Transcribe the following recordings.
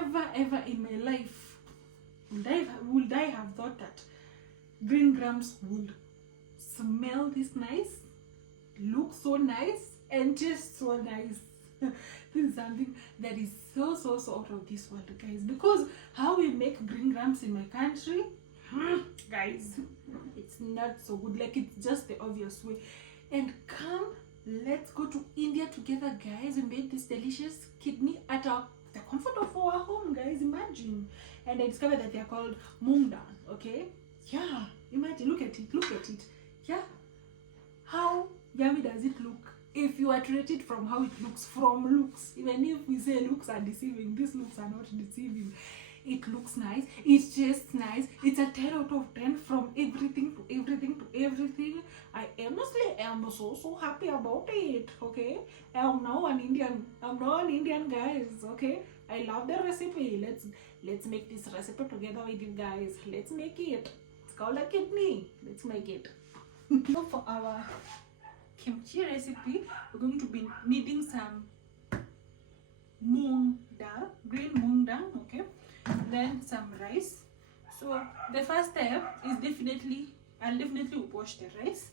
never ever in my life would I have thought that green grams would smell this nice, look so nice, and taste so nice. This is something that is so out of this world, guys, because how we make green grams in my country, guys, it's not so good. Like, it's just the obvious way. And come, let's go to India together, guys. We made this delicious kidney at the comfort of our home, guys. Imagine. And I discovered that they are called Moong Dal. Okay, yeah, imagine. Look at it. Yeah, how yummy does it look? If you are to rate it from how it looks, from looks, even if we say looks are deceiving, these looks are not deceiving. It looks nice, it tastes nice, it's a 10 out of 10 from everything to everything. I honestly am so happy about it. Okay, I'm now an Indian, guys. Okay, I love the recipe. Let's make this recipe together with you guys. Let's make it. It's called a kidney. Let's make it. So for our kimchi recipe, we're going to be needing some moong dal, green moong dal, okay, then some rice. So the first step is I'll definitely wash the rice,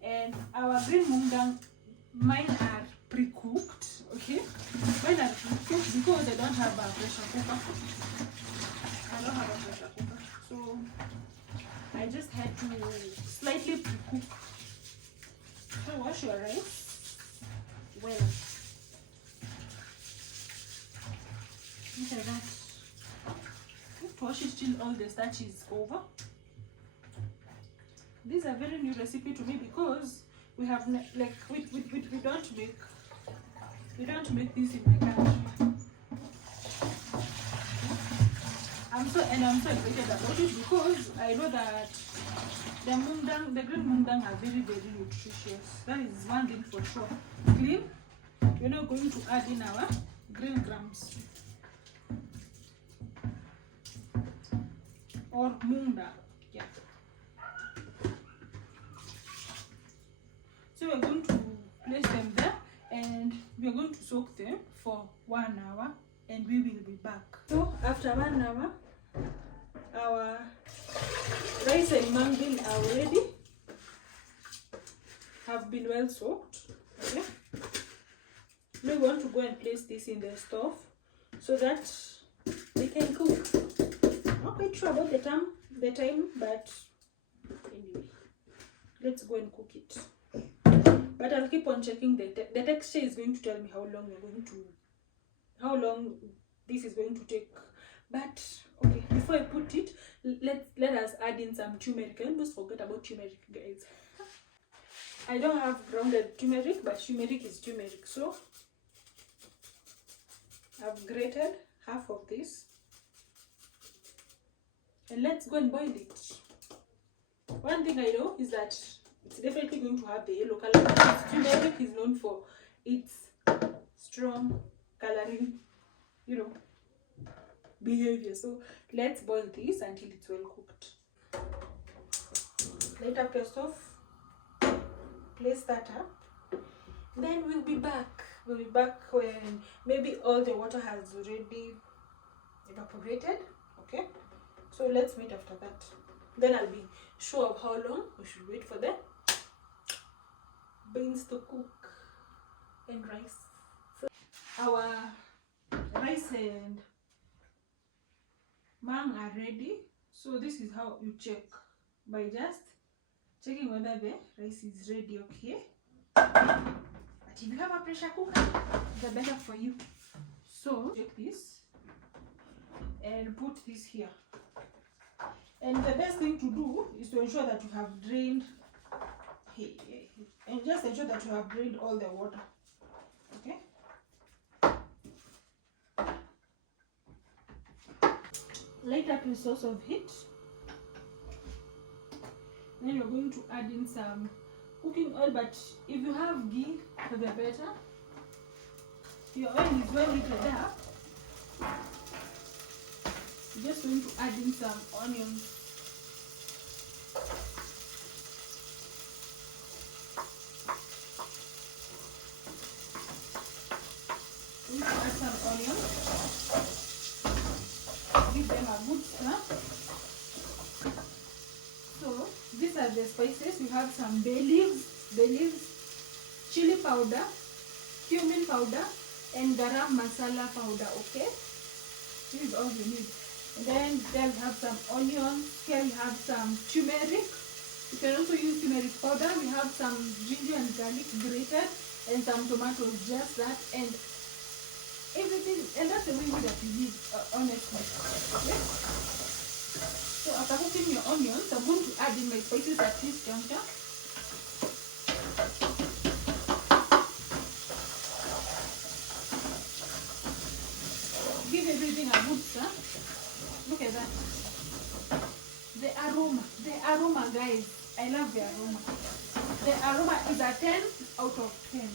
and our green moong dal, mine are pre-cooked, okay. Mine are pre-cooked because I don't have a pressure cooker. So I just had to slightly pre-cook. So wash your rice well. Look at that. Wash it till all the starch is over. This is a very new recipe to me because we have we don't make this in my country. I'm so excited about it because I know that the green moong dal are very nutritious. That is one thing for sure. Clean. We're not going to add in our green grams or moong dal. Yeah. So we're going to place them there and we're going to soak them for 1 hour and we will be back. So after 1 hour, our rice and mung dal are ready, have been well soaked. Okay, we want to go and place this in the stove so that they can cook. Not quite sure about the time, but anyway, let's go and cook it. But I'll keep on checking the texture is going to tell me how long this is going to take. But okay, before I put it, let us add in some turmeric. I almost forgot about turmeric, guys. I don't have grounded turmeric, but turmeric is turmeric. So I've grated half of this. And let's go and boil it. One thing I know is that it's definitely going to have the yellow color. Turmeric is known for its strong coloring, behavior. So let's boil this until it's well cooked. Light up your stove, place that up, then we'll be back when maybe all the water has already evaporated. Okay, so let's meet after that. Then I'll be sure of how long we should wait for the beans to cook and rice. So our rice and mung are ready. So this is how you check, by just checking whether the rice is ready. Okay, but if you have a pressure cooker, the better for you. So take this and put this here, and the best thing to do is to ensure that you have drained and just ensure that you have drained all the water. Okay, light up your source of heat. Then you're going to add in some cooking oil, but if you have ghee, the better. Your oil is well heated up. You're just going to add in some onions. Add some onions. spices. We have some bay leaves, chili powder, cumin powder, and garam masala powder. Okay, this is all you need. And then there we have some onion. Here we have some turmeric. You can also use turmeric powder. We have some ginger and garlic grated, and some tomatoes, just that, and everything. And that's the way that you need, honestly. Okay. So after cooking your onions, I'm going to add in my spices at this juncture. Give everything a good stir. Look at that. The aroma, guys. I love the aroma. The aroma is a 10 out of 10.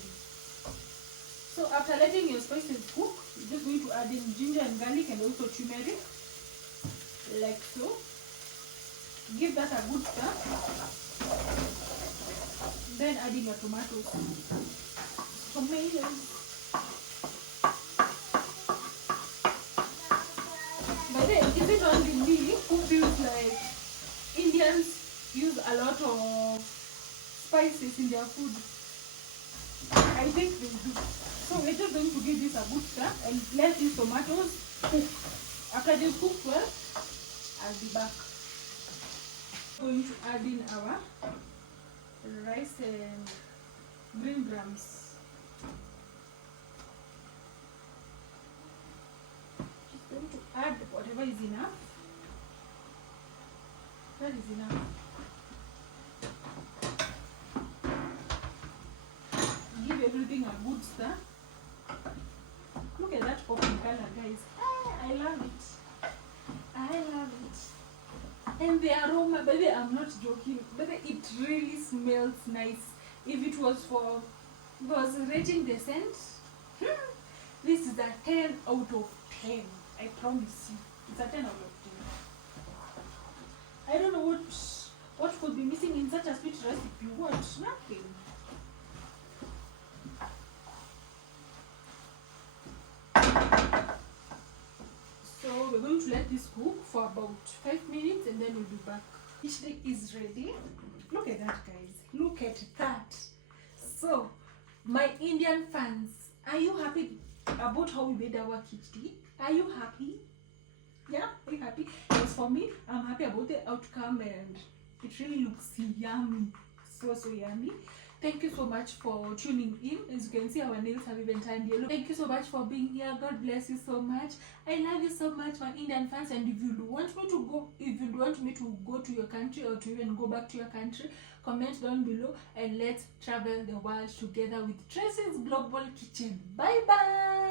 So after letting your spices cook, you're just going to add in ginger and garlic and also turmeric, like so. Give that a good stir. Then adding your tomatoes. But then, is it only me who feels like Indians use a lot of spices in their food? I think they do. So we're just going to give this a good stir and let these tomatoes cook. After they cook well, I'll be back. Going to add in our rice and green grams. Just going to add whatever is enough. That is enough. Give everything a good stir. Look at that popping color, guys. I love it. I love it. And the aroma, baby, I'm not joking. Baby, it really smells nice. If it was rating the scent, this is a 10 out of 10. I promise you. It's a 10 out of 10. I don't know what could be missing in such a sweet recipe. What? Nothing. So we're going to let this cook for about 5 minutes and then we'll be back. Khichdi is ready. Look at that, guys. Look at that. So, my Indian fans, are you happy about how we made our khichdi? Are you happy? Yeah, are you happy? As for me, I'm happy about the outcome and it really looks yummy. So yummy. Thank you so much for tuning in. As you can see, our nails have even turned yellow. Thank you so much for being here. God bless you so much. I love you so much, my Indian fans. And if you want me to go to your country or to even go back to your country, comment down below and let's travel the world together with Tracy's Global Kitchen. Bye bye.